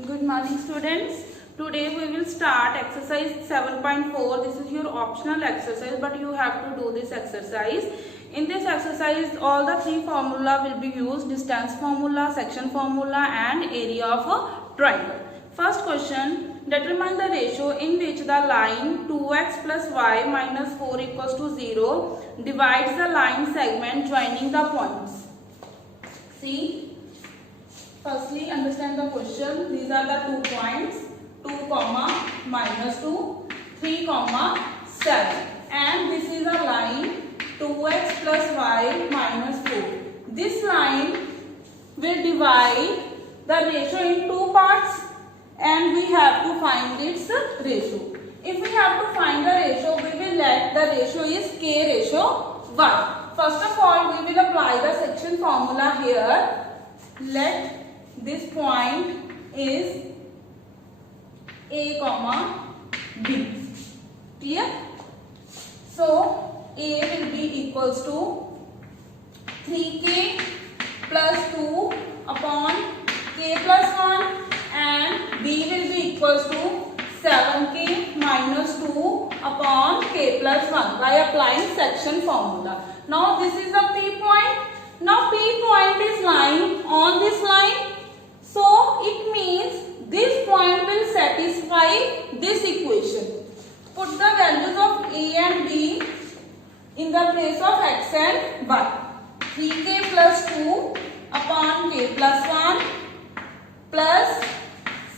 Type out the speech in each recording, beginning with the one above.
Good morning, students. Today we will start exercise 7.4. This is your optional exercise, but you have to do this exercise. In this exercise, all the three formula will be used: distance formula, section formula, and area of a triangle. First question: determine the ratio in which the line 2x plus y minus 4 equals to 0 divides the line segment joining the points. See. Firstly, understand the question. These are the 2 points, 2 comma minus 2, 3 comma 7, and this is a line 2x plus y minus 4. This line will divide the ratio in 2 parts, and we have to find its ratio. If we have to find the ratio, we will let the ratio is k ratio 1. First of all, we will apply the section formula here. Let this point is A comma B. Clear? So A will be equals to 3k plus 2 upon k plus 1, and B will be equals to 7k minus 2 upon k plus 1 by applying section formula. Now this is the P point. Now P point is lying on this line. So it means this point will satisfy this equation. Put the values of A and B in the place of x and y. 3k plus 2 upon k plus 1 plus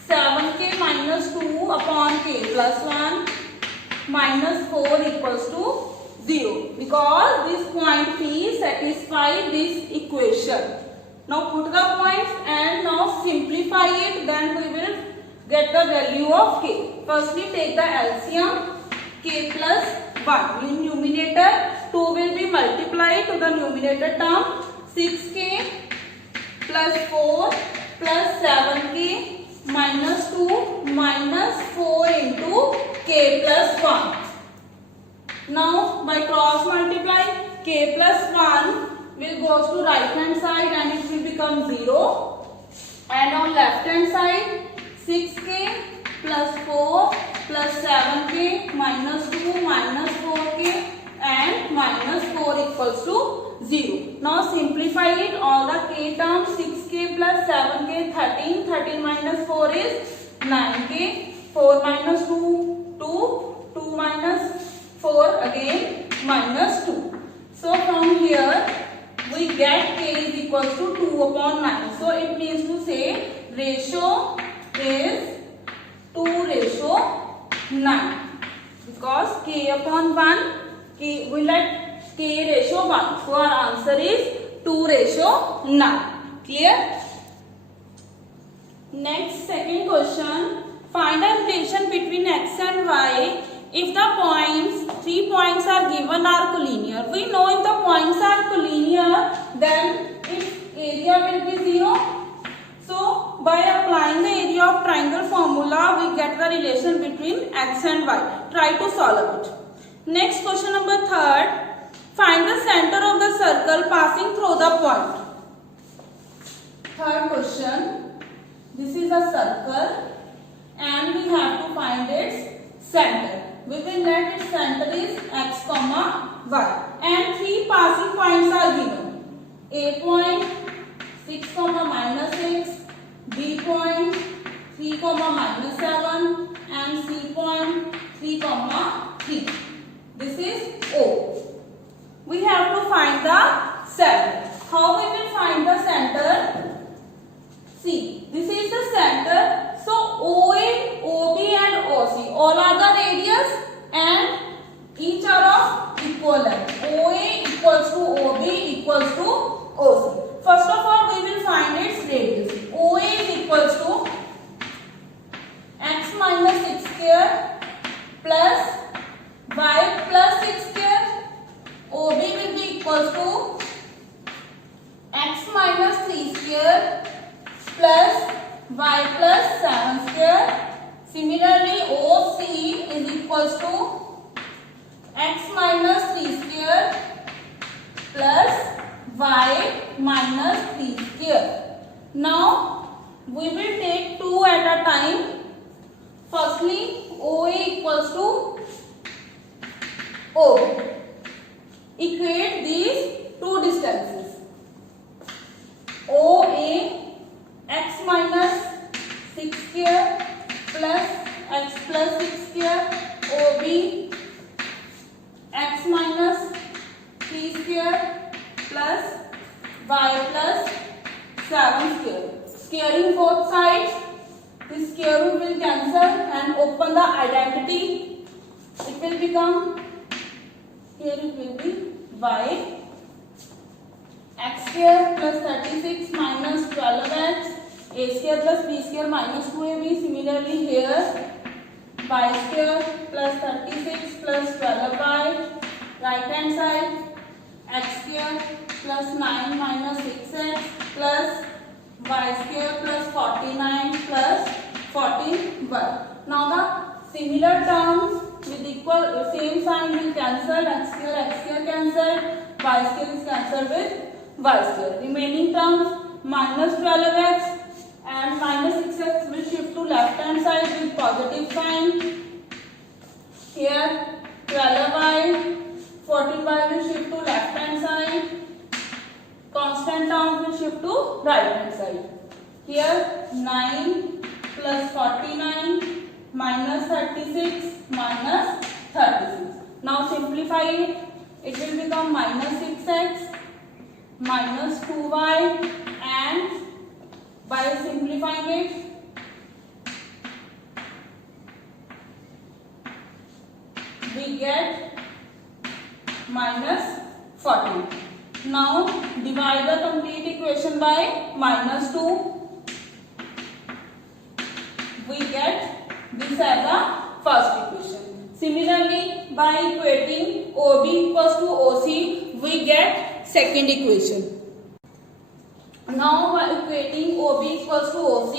7k minus 2 upon k plus 1 minus 4 equals to 0, because this point P satisfies this equation. Now put the points and now simplify it, then we will get the value of k. Firstly take the LCM, k plus 1. In numerator 2 will be multiplied to the numerator term. 6k plus 4 plus 7k minus 2 minus 4 into k plus 1. Now by cross multiply, k plus 1 will goes to right hand side and it will become 0, and on left hand side 6k plus 4 plus 7k minus 2 minus 4k and minus 4 equals to 0. Now simplify it, all the k terms. 6k plus 7k 13, 13 minus 4 is 9k, 4 minus 2 2, 2 minus 4 again minus 2. So from here we get k is equals to 2 upon 9. So it means to say ratio is 2 ratio 9, because k upon 1, k we let k ratio 1. So our answer is 2 ratio 9. Clear? Next, second question. Find the relation between x and y if the points, 3 points are given are collinear. We know if the points are collinear, then its area will be 0. So by applying the area of triangle formula, we get the relation between x and y. Try to solve it. Next, question number 3rd. Find the center of the circle passing through the point. Third question. This is a circle and we have to find its center. We will let its center is x comma y, and 3 passing points are given. A point 6 comma minus 6, B point 3 comma minus 7, and C point 3 comma 3. This is O. We have to find the center. How we will find the center? See, this is the center. So OA, OB and OC, all are the radius and each are of equal length. OA equals to OB equals to OC. First of all, we will find its radius. OA is equals to x minus 6 square plus y plus 6 square. OB will be equals to x minus 3 square plus y plus 7 square. Similarly, OC is equals to x minus 3 square plus y minus 3 square. Now we will take 2 at a time. Firstly, OA equals to OB. Equate these two distances. OA x minus 6 square plus x plus 6 square. OB x minus 3 square plus y plus 7 square. Squaring both sides, the square root will cancel and open the identity. It will become, here it will be y x square plus 36 minus 12x a square plus b square minus 2ab. Similarly here y square plus 36 plus 12y, right hand side x square plus 9 minus 6x plus y square plus 49 plus 14y. Now the similar terms with equal same sign will cancel. X square cancelled, y square is cancelled with y square. Remaining terms minus 12x and minus 6x will shift to left hand side with positive sign. Here 12y, 14y will shift to left hand side. Constant term will shift to right hand side. Here 9 plus 49 minus 36 minus 36. Now simplify it. It will become minus 6x minus 2y, and by simplifying it we get minus 14. Now divide the complete equation by minus 2. We get this as the first equation. Similarly, by equating OB equals to OC, we get second equation. Now by equating OB equals to OC,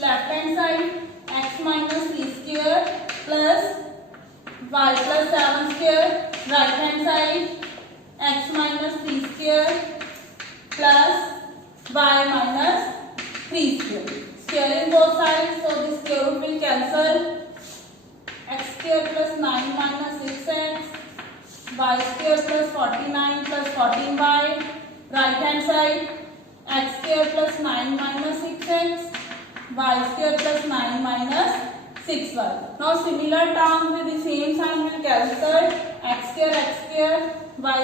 left hand side x minus 3 square plus y plus 7 square, right hand side x minus 3 square plus y minus 3 square. Squaring both sides, so the square root will cancel. X square plus 9 minus 6x, y square plus 49 plus 14y, right hand side x square plus 9 minus 6x, y square plus 9 minus 6y. Now similar term with the same sign will cancel. X square, y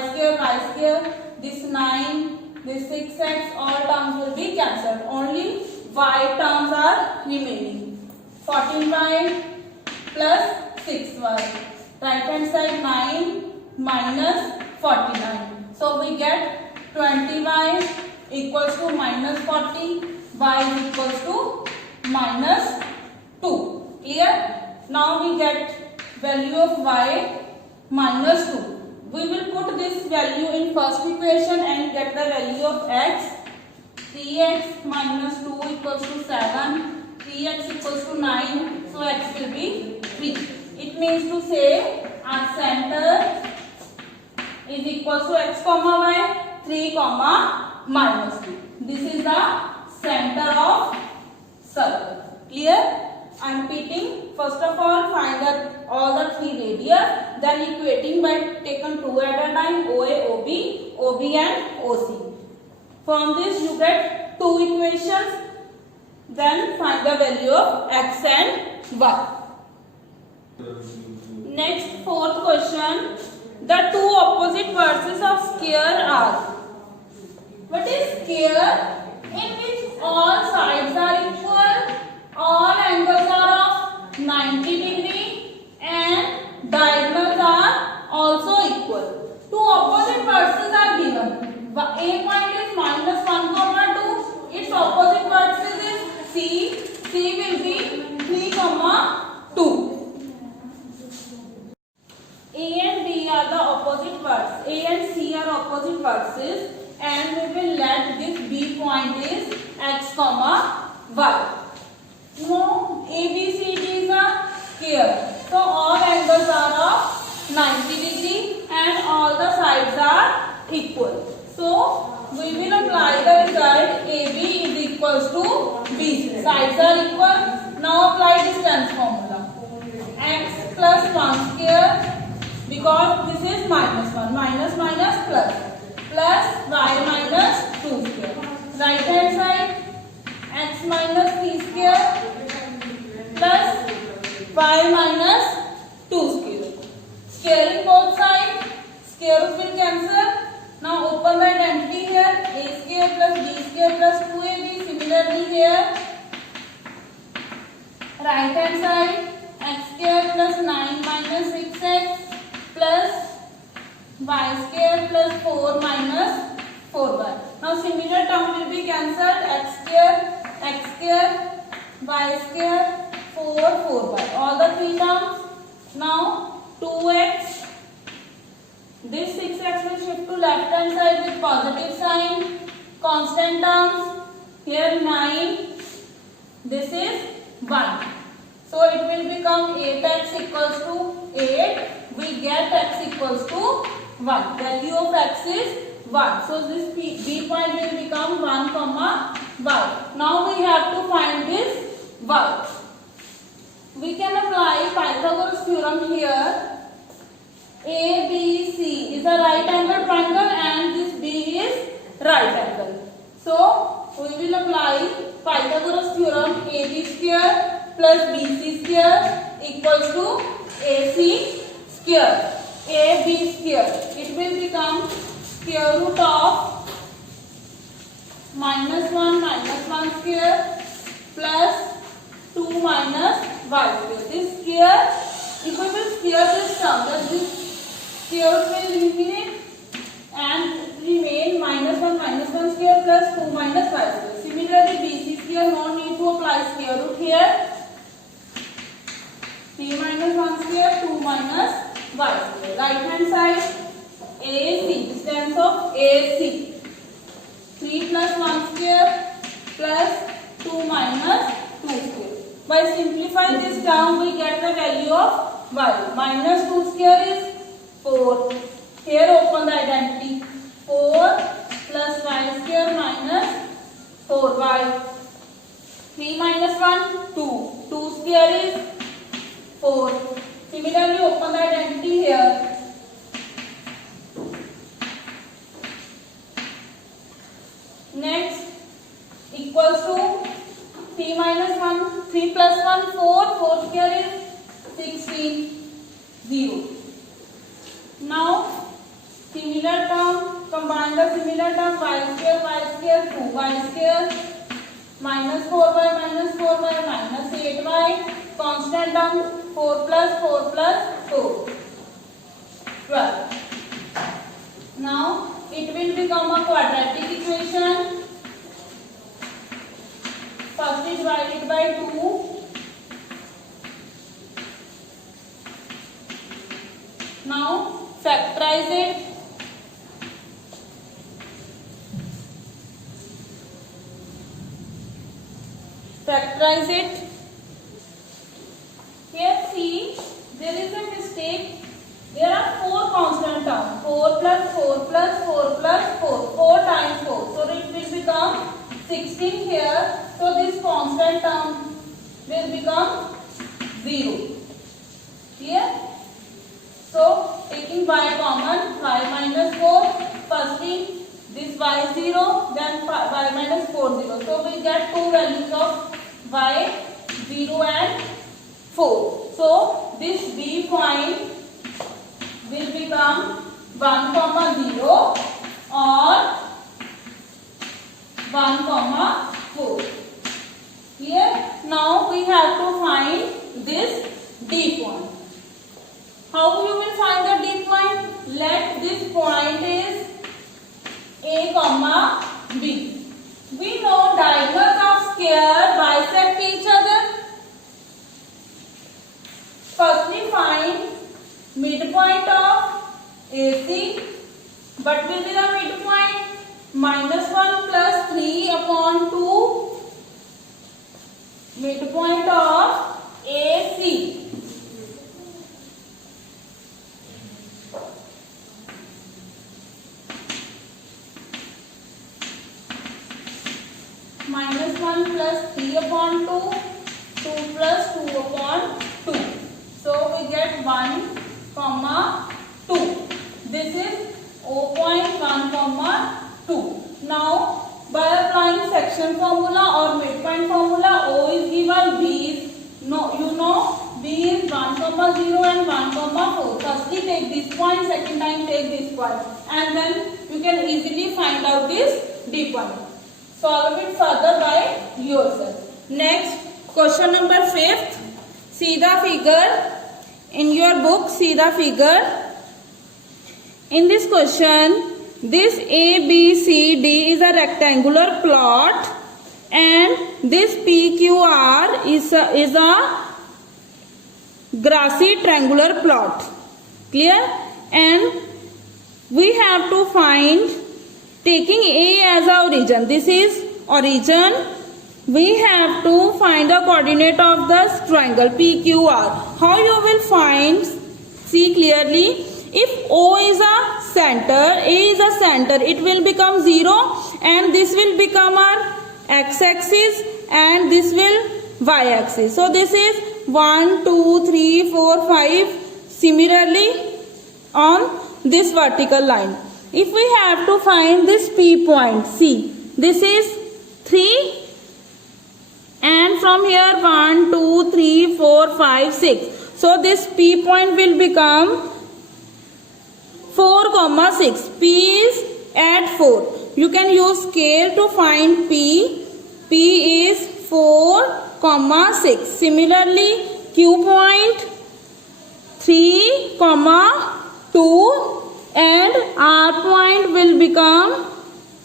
square, this 9, this 6x, all terms will be cancelled. Only y terms are remaining. 14y plus 6y. Right hand side 9 minus 49. So we get 20y equals to minus 40, y is equals to minus 2. Clear? Now we get value of y minus 2. We will put this value in first equation and get the value of x. 3x minus 2 equals to 7. 3x equals to 9. So x will be 3. It means to say our center is equals to x comma y, 3 comma minus 2. This is the center of circle. Clear? I am repeating. First of all, find all the 3 radius, then equating by taken 2 at a time, OA, OB, OB and OC. From this you get 2 equations, then find the value of x and y. Next, fourth question. The two opposite verses of square are. What is square? In which all sides are equal, all angles are of 90 degree and diagonals are also equal. Two opposite verses are given. A point is minus 1 comma 2. Its opposite verses is C. C will be 3 comma 2. A and B are the opposite verses. A and C are opposite verses, and we will let this B point is x comma y. Now A, B, C, D is a square. So all angles are of 90 degree and all the sides are equal. So we will apply the result AB is equals to BC. Sides are equal. Now apply distance formula. X plus 1 square, because this is minus 1, minus minus plus, plus y minus 2 square. Right hand side, x minus 3 square plus y minus 2 square. Squaring both sides, square root will cancel. Now open the identity here, a square plus b square plus 2ab. Similarly here, right hand side, x square plus 9 minus 6x plus y square plus 4 minus 4y. Now similar term will be cancelled, x square, y square, 4, 4y. All the three terms. Now 2x, this 6x will shift to left hand side with positive sign. Constant terms, here 9, this is 1. So it will become 8x equals to 8. We get x equals to 1. Value of x is 1. So this B point will become 1 comma y. Now we have to find this y. We can apply Pythagoras theorem here. ABC is a right angle triangle and this B is right angle. So we will apply Pythagoras theorem. AB square plus BC square equals to AC square. AB square, it will become square root of minus 1 square plus 2 minus y square. This square, if we will square this term, then this square root will eliminate and remain minus 1 square plus 2 minus y square. Similarly, BC square, no need to apply square root here. 3 minus 1 square, 2 minus y square. Right hand side, AC, distance of AC. 3 plus 1 square plus 2 minus 2 square. By simplifying this term, we get the value of y. Minus 2 square is 4. Here open the identity. 4 plus y square minus 4y. 3 minus 1, 2. 2 square is 4. Similarly, open the identity here. Next, equals to 3 minus 1, 3 plus 1, 4. 4 square is 16, 0. Now, similar term, combine the similar term, y square, 2y square, minus 4y, minus 8y, constant term, 4 plus 4, 12. Now, it will become a quadratic equation. First is divided by 2. Now, factorize it. Factorize it. Here see, there is a mistake. There are 4 constant terms. 4 plus 4 plus 4 plus 4. 4 times 4. So it will become 16 here. So this constant term will become 0. Here. So taking y common, y minus 4. Firstly, this y 0, then y minus 4 0. So we get two values of y 0 and 4. So this B point will become 1 comma 0 or 1 comma 4. Here, now we have to find this D point. How you will find the D point? Let this point is A comma B. We know diagonals of square bisect each other. Firstly, find midpoint of AC. What will be the midpoint? Minus 1 plus 3 upon 2. Midpoint of AC. Minus 1 plus 3 upon 2. 2 upon 2. So we get 1, 2. This is 0.1, 2. Now by applying section formula or midpoint formula, O is given, B is B is 1, 0 and 1, 4. Firstly take this point, second time take this point, and then you can easily find out this D point. Solve it further by yourself. Next, question number 5th. See the figure in your book. See the figure. In this question, this A, B, C, D is a rectangular plot, and this PQR is a grassy triangular plot. Clear? And we have to find, taking A as our origin. This is origin. We have to find the coordinate of the triangle PQR. How you will find? See clearly. If O is a center, A is a center, it will become 0, and this will become our x-axis, and this will y-axis. So this is 1, 2, 3, 4, 5. Similarly, on this vertical line. If we have to find this P point, see, this is 3, and from here 1, 2, 3, 4, 5, 6. So this P point will become 4, 6. P is at 4. You can use scale to find P. P is 4, 6. Similarly, Q point 3, 2, and R point will become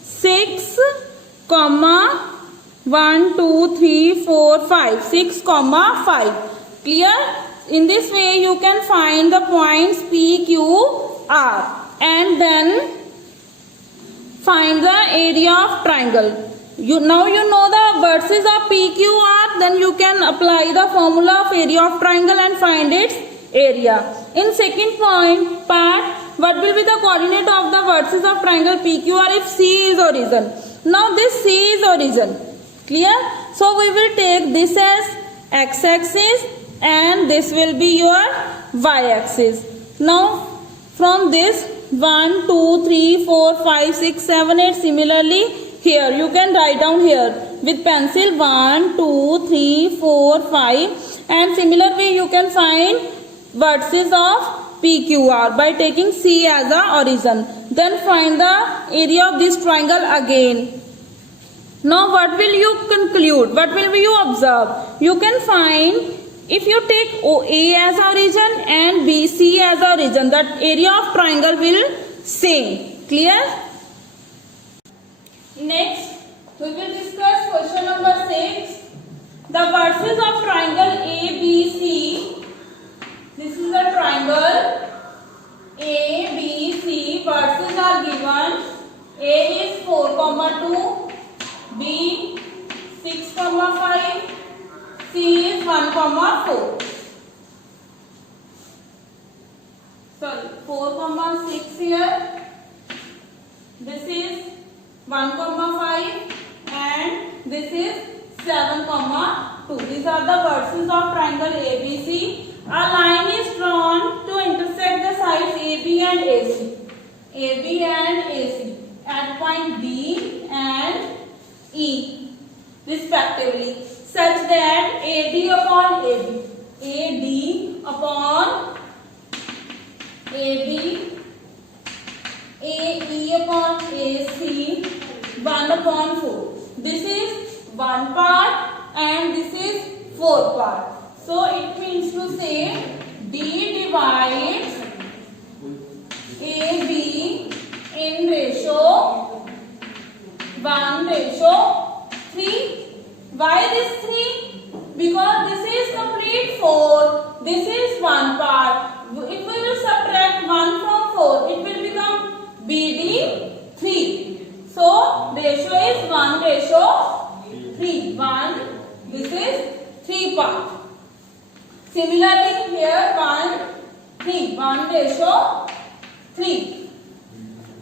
6, 1, 2, 3, 4, 5. 6, 5. Clear? In this way, you can find the points P, Q, R, and then find the area of triangle. Now you know the vertices of PQR, then you can apply the formula of area of triangle and find its area. In second part, what will be the coordinate of the vertices of triangle PQR if C is origin? Now this C is origin. Clear? So we will take this as x-axis, and this will be your y-axis. Now from this 1, 2, 3, 4, 5, 6, 7, 8. Similarly, here you can write down here with pencil 1, 2, 3, 4, 5, and similar way you can find vertices of PQR by taking C as a origin. Then find the area of this triangle again. Now what will you conclude? What will you observe? You can find, if you take A as origin and BC as origin, that area of triangle will same. Clear? Next, we will discuss question number 6. The vertices of triangle ABC. This is the triangle ABC. Vertices are given. A is 4, 2. B 6, 5. C is 1, 4. Sorry, 4, 6 here. This is 1, 5, and this is 7, 2. These are the vertices of triangle ABC. A line is drawn to intersect the sides AB and AC. AB and AC at point D and E respectively, such that AD upon AB, AD upon AB, AE upon AC, 1/4. This is one part and this is 4 part. So it means to say D divides AB in ratio 1:3. Why this 3? Because this is complete 4. This is one part. If we will subtract 1 from 4, it will become BD 3. So ratio is 1:3. 1. This is 3 part. Similarly here 1, 3. 1:3.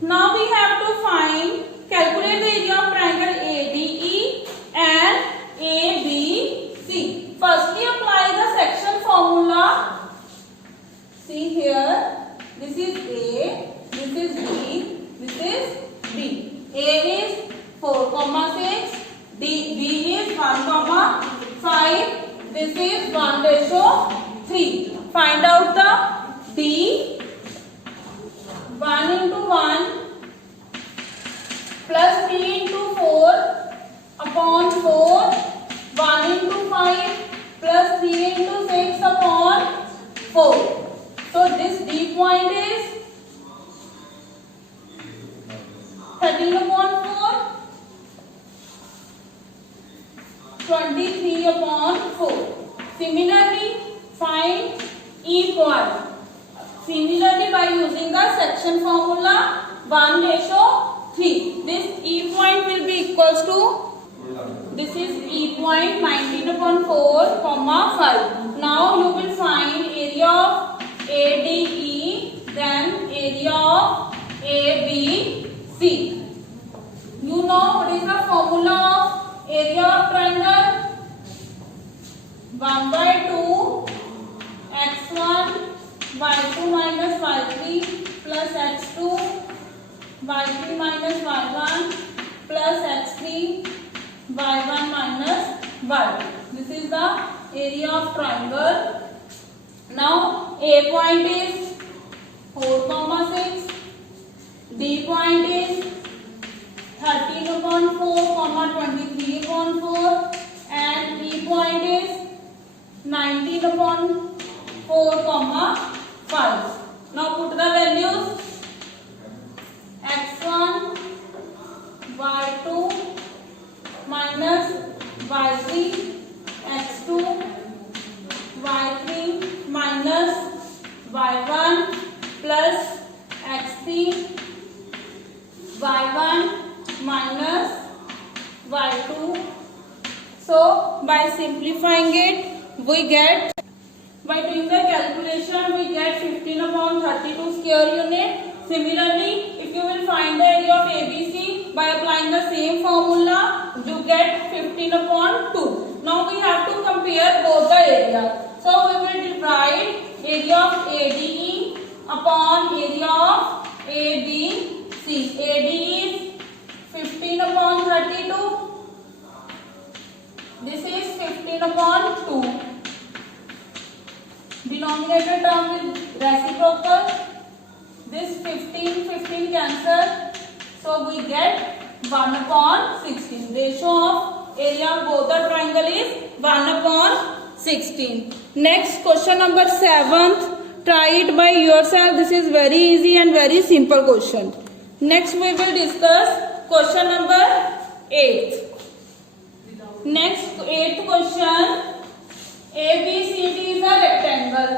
Now we have to calculate the area of triangle ADE and ABC. Firstly apply the This is 1:3. Find out the D. 1 into 1 plus 3 into 4 upon 4. 1 into 5 plus 3 into 6 upon 4. So this D point is 13 upon 4. 23 upon 4. Similarly, find E point. Similarly, by using the section formula 1:3, this E point will be equals to, this is E point 19 upon 4, comma 5. Now you will find area of ADE, then area of ABC. You know what is the formula of area of triangle? 1/2 x1 y2 minus y3 plus x2 y3 minus y1 plus x3 y1 minus y2. This is the area of triangle. Now A point is 4,6. D point is 13 upon 4, 23 upon 4, and E point is 19 upon 4, 5. Now put the values. x1 y2 minus y3, x2 y3 minus y1 plus x3 y1 minus y2. So by simplifying it, we get, by doing the calculation, we get 15 upon 32 square unit. Similarly, if you will find the area of ABC by applying the same formula, you get 15 upon 2. Now we have to compare both the areas. So we will divide area of ADE upon area of ABC. ADE is 15 upon 32. This is 15 upon 2. Denominator term with reciprocal. This 15 cancel. So we get 1 upon 16. Ratio of area of both the triangle is 1 upon 16. Next question number 7th. Try it by yourself. This is very easy and very simple question. Next we will discuss question number 8. Next 8th question. ABCD is a rectangle.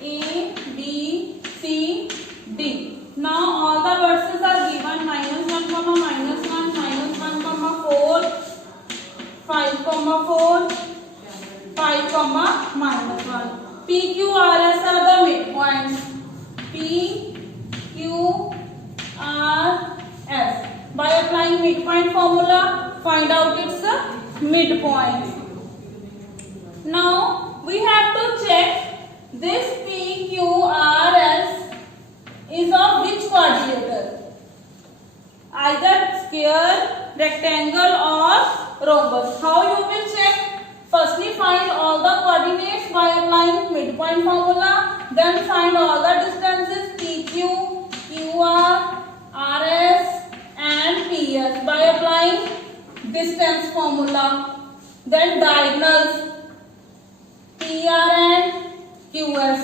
A, B, C, D. Now all the verses are given: -1, -1, -1, 4, 5, 4, 5, -1. P, Q, R, S are the midpoints. P, Q, R, S. By applying midpoint formula, find out its midpoint. Now we have to check this PQRS is of which quadrilateral? Either square, rectangle or rhombus. How you will check? Firstly find all the coordinates by applying midpoint formula. Then find all the distances PQ, QR, RS and PS by applying distance formula. Then diagonals PR and QS.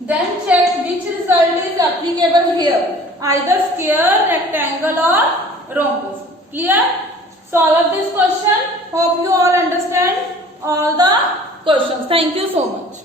Then check which result is applicable here. Either square, rectangle or rhombus. Clear? Solve this question. Hope you all understand all the questions. Thank you so much.